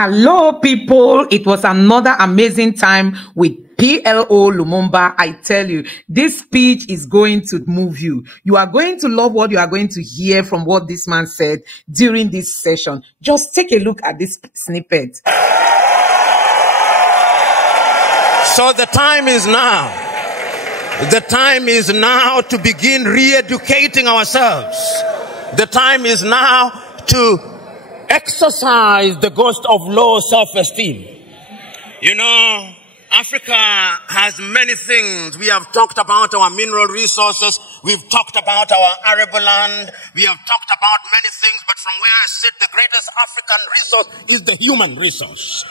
Hello, people. It was another amazing time with PLO Lumumba. I tell you, this speech is going to move you. You are going to love what you are going to hear from what this man said during this session. Just take a look at this snippet. So the time is now. The time is now to begin re-educating ourselves. The time is now to exercise the ghost of low self-esteem. You know, Africa has many things. We have talked about our mineral resources. We've talked about our arable land. We have talked about many things, but from where I sit, the greatest African resource is the human resource.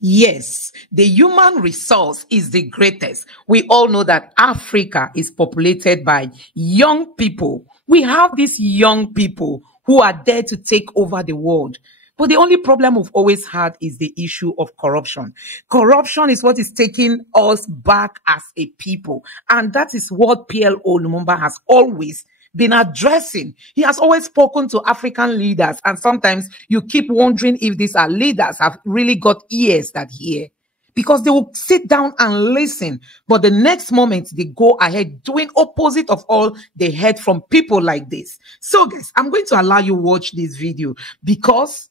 Yes, the human resource is the greatest. We all know that Africa is populated by young people. We have these young people who are there to take over the world. But the only problem we've always had is the issue of corruption. Corruption is what is taking us back as a people. And that is what PLO Lumumba has always been addressing. He has always spoken to African leaders. And sometimes you keep wondering if these are leaders have really got ears that hear. Because they will sit down and listen. But the next moment, they go ahead doing opposite of all they heard from people like this. So, guys, I'm going to allow you to watch this video because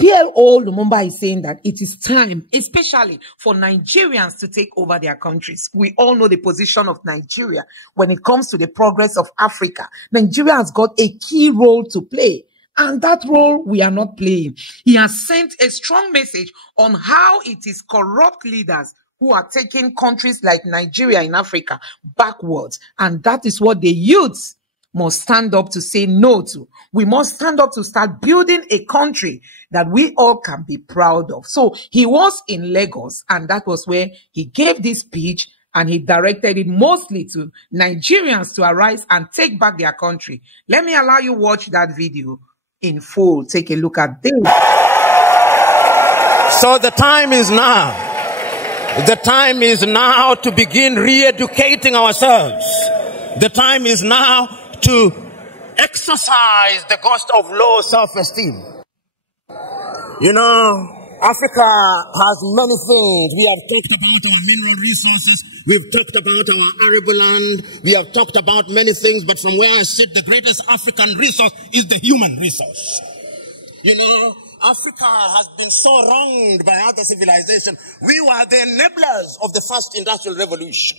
PLO Lumumba is saying that it is time, especially for Nigerians, to take over their countries. We all know the position of Nigeria when it comes to the progress of Africa. Nigeria has got a key role to play. And that role we are not playing. He has sent a strong message on how it is corrupt leaders who are taking countries like Nigeria in Africa backwards. And that is what the youths must stand up to say no to. We must stand up to start building a country that we all can be proud of. So he was in Lagos, and that was where he gave this speech, and he directed it mostly to Nigerians to arise and take back their country. Let me allow you to watch that video in full. Take a look at this. So the time is now. The time is now to begin re-educating ourselves. The time is now to exercise the ghost of low self-esteem. You know, Africa has many things. We have talked about our mineral resources. We've talked about our arable land. We have talked about many things, but from where I sit, the greatest African resource is the human resource. You know, Africa has been so wronged by other civilizations. We were the enablers of the first industrial revolution.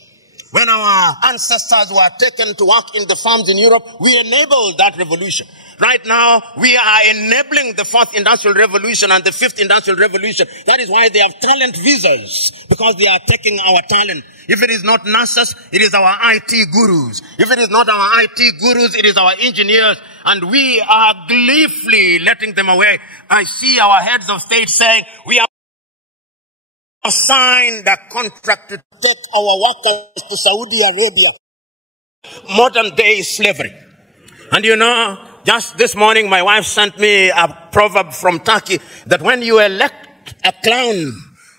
When our ancestors were taken to work in the farms in Europe, we enabled that revolution. Right now, we are enabling the fourth industrial revolution and the fifth industrial revolution. That is why they have talent visas, because they are taking our talent. If it is not nurses, it is our IT gurus. If it is not our IT gurus, it is our engineers. And we are gleefully letting them away. I see our heads of state saying, we are signed a contract to take our workers to Saudi Arabia. Modern day slavery. And you know, just this morning, my wife sent me a proverb from Turkey that when you elect a clown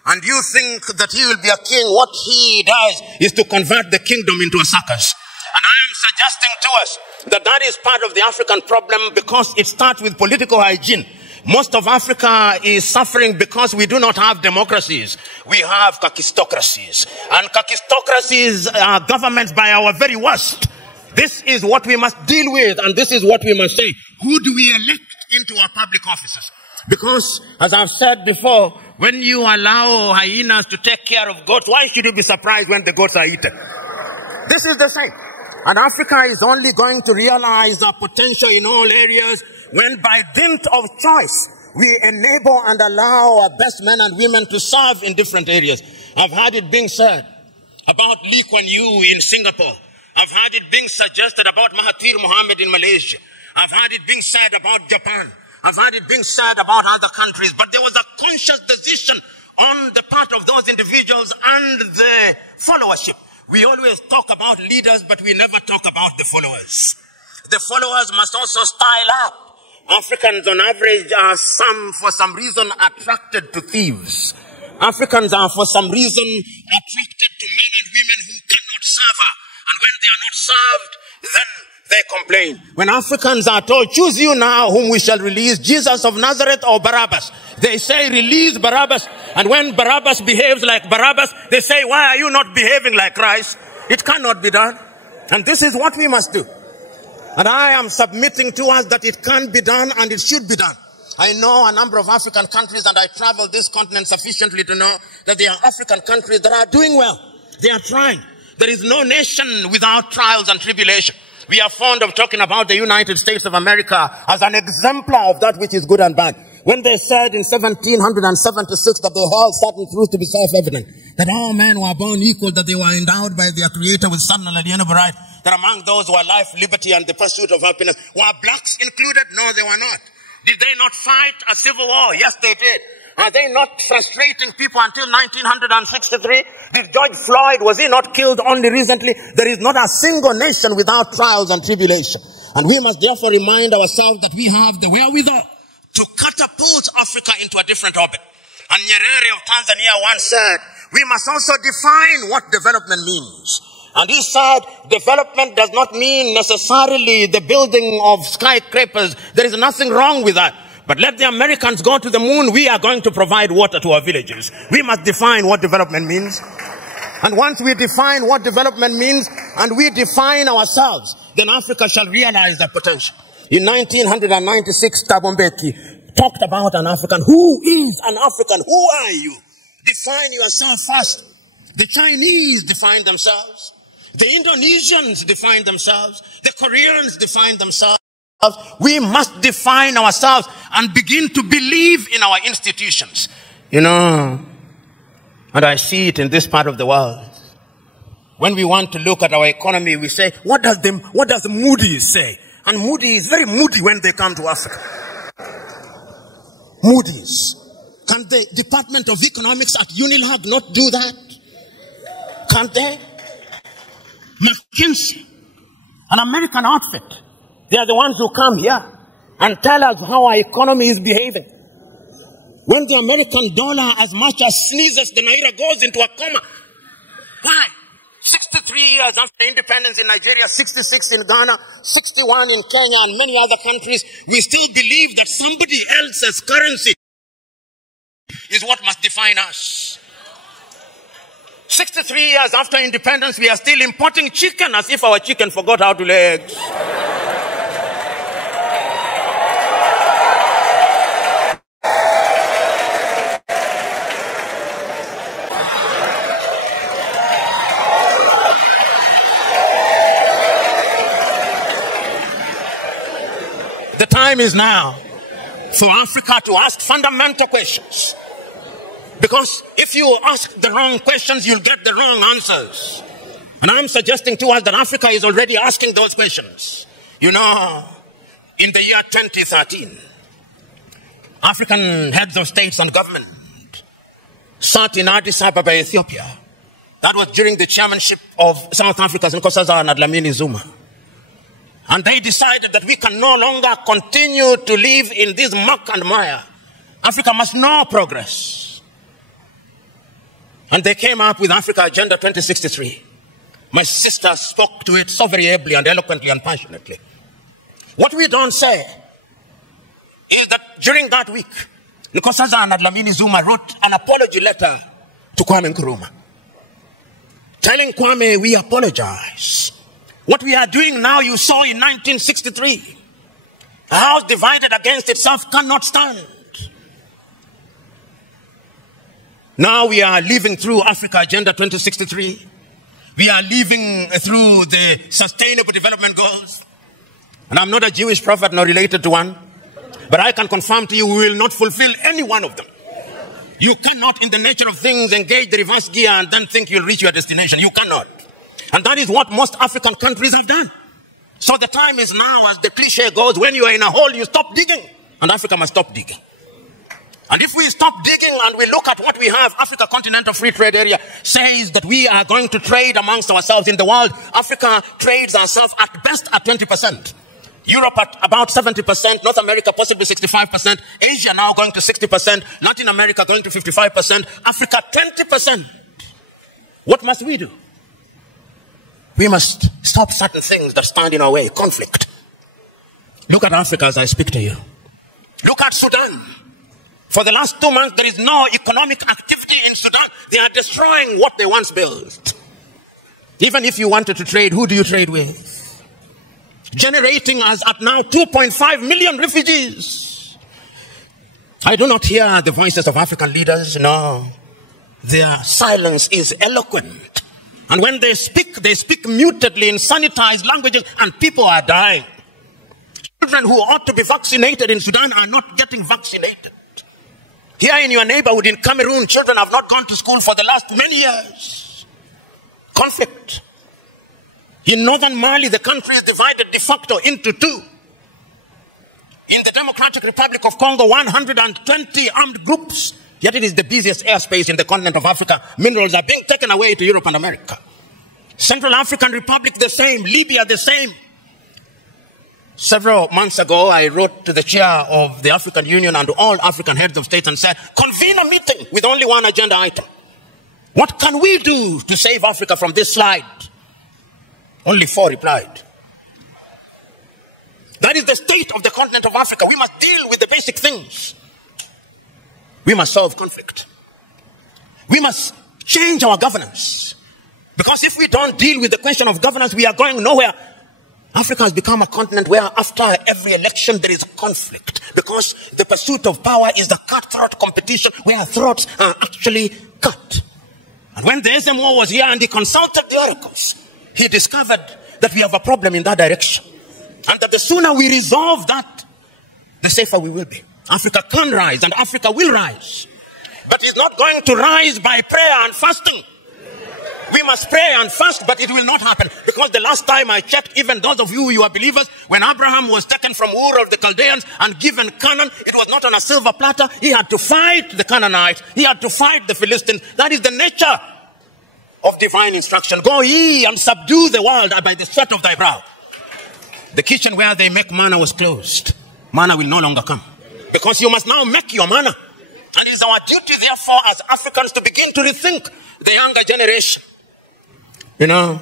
and you think that he will be a king, what he does is to convert the kingdom into a circus. And I am suggesting to us that that is part of the African problem because it starts with political hygiene. Most of Africa is suffering because we do not have democracies. We have kakistocracies. And kakistocracies are governments by our very worst. This is what we must deal with, and this is what we must say. Who do we elect into our public offices? Because, as I've said before, when you allow hyenas to take care of goats, why should you be surprised when the goats are eaten? This is the same. And Africa is only going to realize our potential in all areas when by dint of choice, we enable and allow our best men and women to serve in different areas. I've heard it being said about Lee Kuan Yew in Singapore. I've heard it being suggested about Mahathir Mohamad in Malaysia. I've heard it being said about Japan. I've heard it being said about other countries. But there was a conscious decision on the part of those individuals and the followership. We always talk about leaders, but we never talk about the followers. The followers must also style up. Africans on average are for some reason attracted to thieves. Africans are for some reason attracted to men and women who cannot serve her. And when they are not served, then They complain. When Africans are told, choose you now whom we shall release, Jesus of Nazareth or Barabbas, they say, release Barabbas. And when Barabbas behaves like Barabbas, they say, why are you not behaving like Christ? It cannot be done. And this is what we must do. And I am submitting to us that it can be done and it should be done. I know a number of African countries, and I travel this continent sufficiently to know that there are African countries that are doing well. They are trying. There is no nation without trials and tribulation. We are fond of talking about the United States of America as an exemplar of that which is good and bad. When they said in 1776 that they held certain truths to be self-evident, that all men were born equal, that they were endowed by their Creator with certain alienable right, that among those were life, liberty, and the pursuit of happiness. Were blacks included? No, they were not. Did they not fight a civil war? Yes, they did. Are they not frustrating people until 1963? Did George Floyd, was he not killed only recently? There is not a single nation without trials and tribulation. And we must therefore remind ourselves that we have the wherewithal to catapult Africa into a different orbit. And Nyerere of Tanzania once said, we must also define what development means. And he said, development does not mean necessarily the building of skyscrapers. There is nothing wrong with that. But let the Americans go to the moon. We are going to provide water to our villages. We must define what development means. And once we define what development means, and we define ourselves, then Africa shall realize their potential. In 1996, Thabo Mbeki talked about an African. Who is an African? Who are you? Define yourself first. The Chinese define themselves. The Indonesians define themselves. The Koreans define themselves. We must define ourselves and begin to believe in our institutions. You know, and I see it in this part of the world. When we want to look at our economy, we say, what does Moody's say? And Moody's is very moody when they come to Africa. Moody's. Can the Department of Economics at Unilag not do that? Can't they? McKinsey, an American outfit. They are the ones who come here and tell us how our economy is behaving. When the American dollar as much as sneezes, the Naira goes into a coma. Why? 63 years after independence in Nigeria, 66 in Ghana, 61 in Kenya and many other countries, we still believe that somebody else's currency is what must define us. 63 years after independence, we are still importing chicken as if our chicken forgot how to lay eggs. The time is now for Africa to ask fundamental questions. Because if you ask the wrong questions, you'll get the wrong answers. And I'm suggesting to us that Africa is already asking those questions. You know, in the year 2013, African heads of states and government sat in Addis Ababa, Ethiopia. That was during the chairmanship of South Africa's Nkosazana and Dlamini Zuma. And they decided that we can no longer continue to live in this muck and mire. Africa must know progress. And they came up with Africa Agenda 2063. My sister spoke to it so very ably and eloquently and passionately. What we don't say is that during that week, Nkosazana and Dlamini Zuma wrote an apology letter to Kwame Nkrumah, telling Kwame, we apologize. What we are doing now, you saw in 1963. A house divided against itself cannot stand. Now we are living through Africa Agenda 2063. We are living through the Sustainable Development Goals. And I'm not a Jewish prophet nor related to one. But I can confirm to you, we will not fulfill any one of them. You cannot, in the nature of things, engage the reverse gear and then think you'll reach your destination. You cannot. And that is what most African countries have done. So the time is now, as the cliche goes, when you are in a hole, you stop digging. And Africa must stop digging. And if we stop digging and we look at what we have, Africa Continental Free Trade Area says that we are going to trade amongst ourselves in the world. Africa trades ourselves at best at 20%. Europe at about 70%, North America possibly 65%, Asia now going to 60%, Latin America going to 55%, Africa 20%. What must we do? We must stop certain things that stand in our way. Conflict. Look at Africa as I speak to you. Look at Sudan. For the last 2 months, there is no economic activity in Sudan. They are destroying what they once built. Even if you wanted to trade, who do you trade with? Generating as at now 2.5 million refugees. I do not hear the voices of African leaders, no. Their silence is eloquent. And when they speak mutedly in sanitized languages, and people are dying. Children who ought to be vaccinated in Sudan are not getting vaccinated. Here in your neighborhood in Cameroon, children have not gone to school for the last many years. Conflict. In northern Mali, the country is divided de facto into two. In the Democratic Republic of Congo, 120 armed groups. Yet it is the busiest airspace in the continent of Africa. Minerals are being taken away to Europe and America. Central African Republic, the same. Libya, the same. Several months ago, I wrote to the chair of the African Union and all African heads of state and said, convene a meeting with only one agenda item. What can we do to save Africa from this slide? Only 4 replied. That is the state of the continent of Africa. We must deal with the basic things. We must solve conflict. We must change our governance. Because if we don't deal with the question of governance, we are going nowhere. Africa has become a continent where after every election there is conflict. Because the pursuit of power is the cutthroat competition where throats are actually cut. And when the SMO was here and he consulted the oracles, he discovered that we have a problem in that direction. And that the sooner we resolve that, the safer we will be. Africa can rise and Africa will rise. But it's not going to rise by prayer and fasting. We must pray and fast, but it will not happen. Because the last time I checked, even those of you are believers, when Abraham was taken from Ur of the Chaldeans and given Canaan, it was not on a silver platter. He had to fight the Canaanites. He had to fight the Philistines. That is the nature of divine instruction. Go ye and subdue the world by the sweat of thy brow. The kitchen where they make manna was closed. Manna will no longer come. Because you must now make your manna. And it is our duty, therefore, as Africans to begin to rethink the younger generation. You know,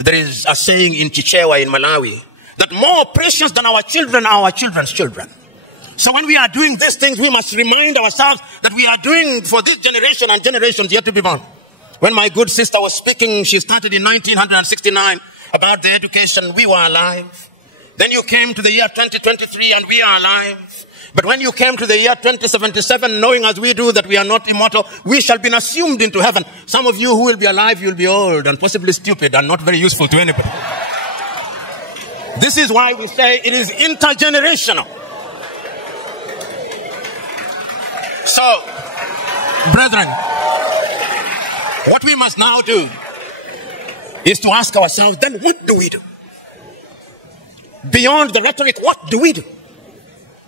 there is a saying in Chichewa in Malawi that more precious than our children are our children's children. So when we are doing these things, we must remind ourselves that we are doing for this generation and generations yet to be born. When my good sister was speaking, she started in 1969 about the education, we were alive. Then you came to the year 2023 and we are alive. But when you came to the year 2077, knowing as we do that we are not immortal, we shall be assumed into heaven. Some of you who will be alive, you will be old and possibly stupid and not very useful to anybody. This is why we say it is intergenerational. So, brethren, what we must now do is to ask ourselves, then what do we do? Beyond the rhetoric, what do we do?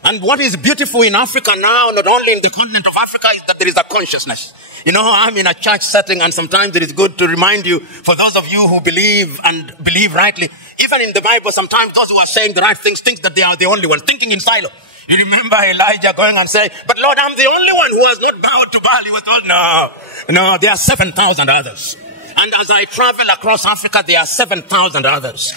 And what is beautiful in Africa now, not only in the continent of Africa, is that there is a consciousness. You know, I'm in a church setting and sometimes it is good to remind you, for those of you who believe and believe rightly, even in the Bible, sometimes those who are saying the right things think that they are the only ones, thinking in silo. You remember Elijah going and saying, but Lord, I'm the only one who has not bowed to Baal. He was told, no, there are 7,000 others. And as I travel across Africa, there are 7,000 others.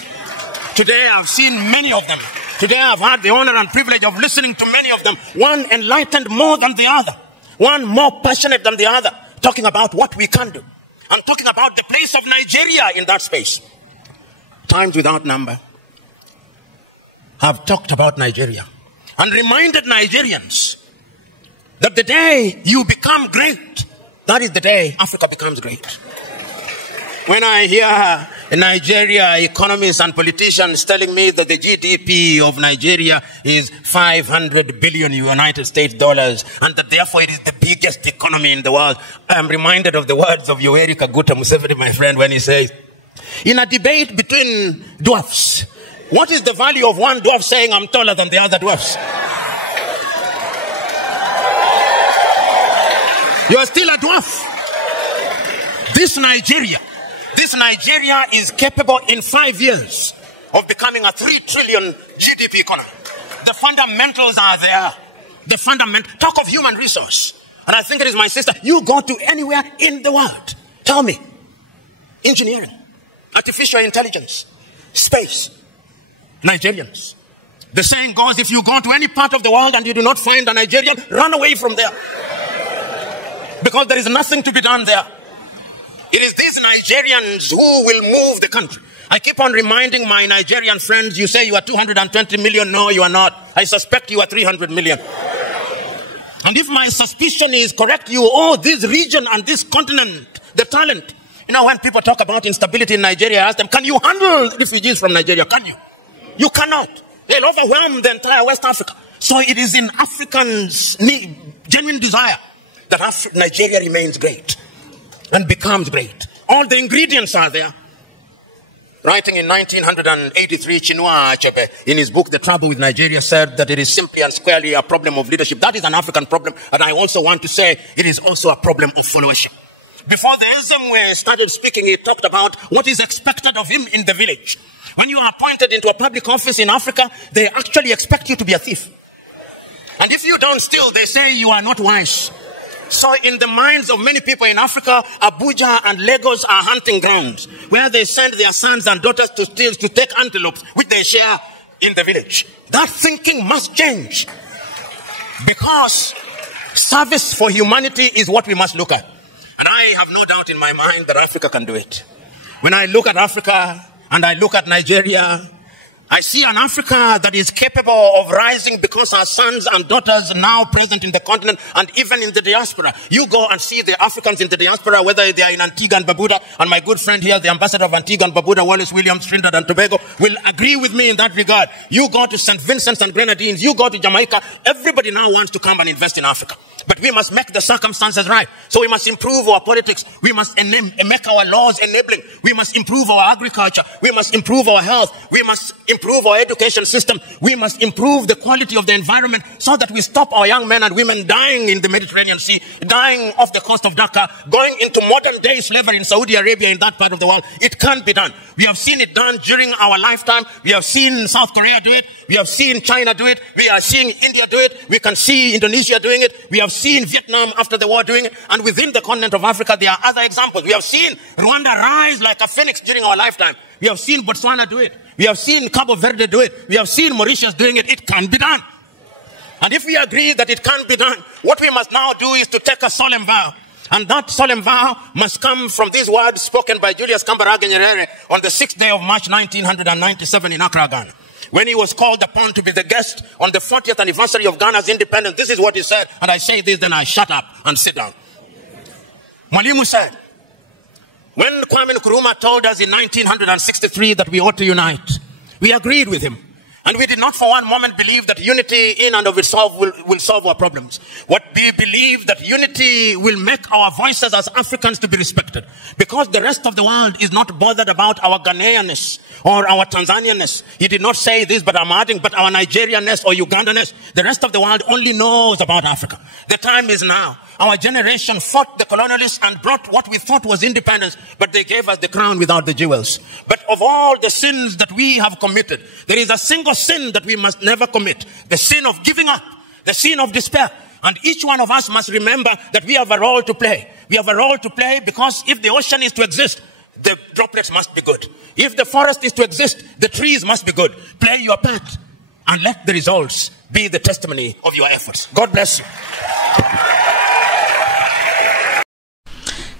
Today I've seen many of them. Today I've had the honor and privilege of listening to many of them. One enlightened more than the other. One more passionate than the other. Talking about what we can do. I'm talking about the place of Nigeria in that space. Times without number have talked about Nigeria. And reminded Nigerians that the day you become great, that is the day Africa becomes great. When I hear Nigeria economists and politicians telling me that the GDP of Nigeria is 500 billion United States dollars and that therefore it is the biggest economy in the world, I am reminded of the words of Yoweri Kaguta Museveni, my friend, when he says, in a debate between dwarfs, what is the value of one dwarf saying I'm taller than the other dwarfs? You are still a dwarf. This Nigeria is capable in 5 years of becoming a 3 trillion GDP economy. The fundamentals are there. Talk of human resource. And I think it is my sister. You go to anywhere in the world. Tell me. Engineering. artificial intelligence, space, Nigerians. The saying goes, if you go to any part of the world and you do not find a Nigerian, run away from there. Because there is nothing to be done there. It is these Nigerians who will move the country. I keep on reminding my Nigerian friends, you say you are 220 million. No, you are not. I suspect you are 300 million. And if my suspicion is correct, you owe this region and this continent the talent. You know, when people talk about instability in Nigeria, I ask them, can you handle refugees from Nigeria? Can you? You cannot. They'll overwhelm the entire West Africa. So it is in Africans' genuine desire that Nigeria remains great and becomes great. All the ingredients are there. Writing in 1983, Chinua Achebe, in his book, The Trouble with Nigeria, said that it is simply and squarely a problem of leadership. That is an African problem. And I also want to say it is also a problem of followership. Before the Ezemwe started speaking, he talked about what is expected of him in the village. When you are appointed into a public office in Africa, they actually expect you to be a thief. And if you don't steal, they say you are not wise. So in the minds of many people in Africa, Abuja and Lagos are hunting grounds where they send their sons and daughters to steal, to take antelopes, which they share in the village. That thinking must change. Because service for humanity is what we must look at. And I have no doubt in my mind that Africa can do it. When I look at Africa and I look at Nigeria, I see an Africa that is capable of rising because our sons and daughters are now present in the continent and even in the diaspora. You go and see the Africans in the diaspora, whether they are in Antigua and Barbuda, and my good friend here, the ambassador of Antigua and Barbuda, Wallace Williams, Trinidad and Tobago, will agree with me in that regard. You go to St. Vincent and Grenadines, you go to Jamaica, everybody now wants to come and invest in Africa. But we must make the circumstances right. So we must improve our politics. We must make our laws enabling. We must improve our agriculture. We must improve our health. We must improve our education system. We must improve the quality of the environment so that we stop our young men and women dying in the Mediterranean Sea, dying off the coast of Dhaka, going into modern day slavery in Saudi Arabia, in that part of the world. It can't be done. We have seen it done during our lifetime. We have seen South Korea do it. We have seen China do it. We are seeing India do it. We can see Indonesia doing it. We have seen Vietnam after the war doing it. And within the continent of Africa, there are other examples. We have seen Rwanda rise like a phoenix during our lifetime. We have seen Botswana do it. We have seen Cabo Verde do it. We have seen Mauritius doing it. It can be done. And if we agree that it can be done, what we must now do is to take a solemn vow. And that solemn vow must come from these words spoken by Julius Kambarage Nyerere on the 6th day of March 1997 in Accra, Ghana. When he was called upon to be the guest on the 40th anniversary of Ghana's independence, this is what he said. And I say this, then I shut up and sit down. Mwalimu said, when Kwame Nkrumah told us in 1963 that we ought to unite, we agreed with him. And we did not for one moment believe that unity in and of itself will solve our problems. What we believe that unity will make our voices as Africans to be respected. Because the rest of the world is not bothered about our Ghanaianness or our Tanzanianness. He did not say this, but I'm adding, but our Nigerianness or Ugandanness. The rest of the world only knows about Africa. The time is now. Our generation fought the colonialists and brought what we thought was independence, but they gave us the crown without the jewels. But of all the sins that we have committed, there is a single sin that we must never commit. The sin of giving up, the sin of despair. And each one of us must remember that we have a role to play. We have a role to play because if the ocean is to exist, the droplets must be good. If the forest is to exist, the trees must be good. Play your part and let the results be the testimony of your efforts. God bless you.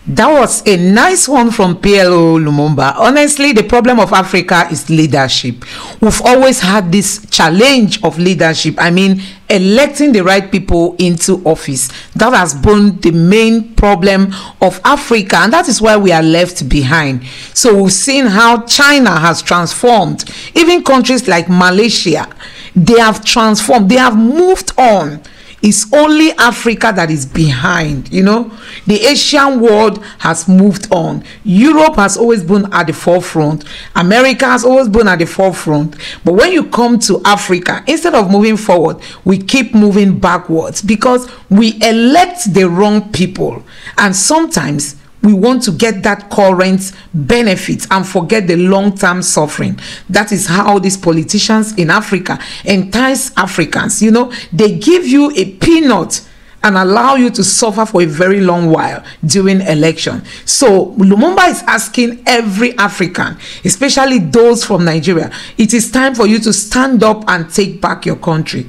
That was a nice one from PLO Lumumba. Honestly, the problem of Africa is leadership. We've always had this challenge of leadership. I mean, electing the right people into office. That has been the main problem of Africa, and that is why we are left behind. So we've seen how China has transformed. Even countries like Malaysia, they have transformed. They have moved on. It's only Africa that is behind, you know. The Asian world has moved on. Europe has always been at the forefront. America has always been at the forefront. But when you come to Africa, instead of moving forward, we keep moving backwards because we elect the wrong people. And sometimes we want to get that current benefit and forget the long-term suffering. That is how these politicians in Africa entice Africans. You know, they give you a peanut and allow you to suffer for a very long while during election. So Lumumba is asking every African, especially those from Nigeria, it is time for you to stand up and take back your country.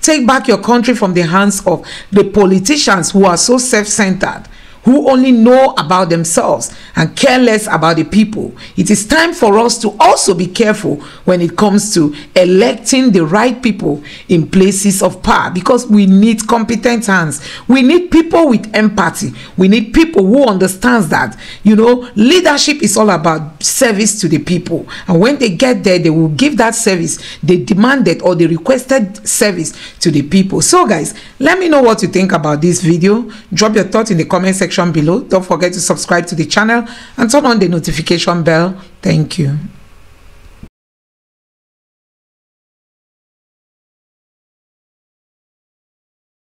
Take back your country from the hands of the politicians who are so self-centered, who only know about themselves and care less about the people. It is time for us to also be careful when it comes to electing the right people in places of power, because we need competent hands. We need people with empathy. We need people who understands that, you know, leadership is all about service to the people. And when they get there, they will give that service they demanded or they requested service to the people. So guys, let me know what you think about this video. Drop your thoughts in the comment section below. Don't forget to subscribe to the channel and turn on the notification bell. Thank you.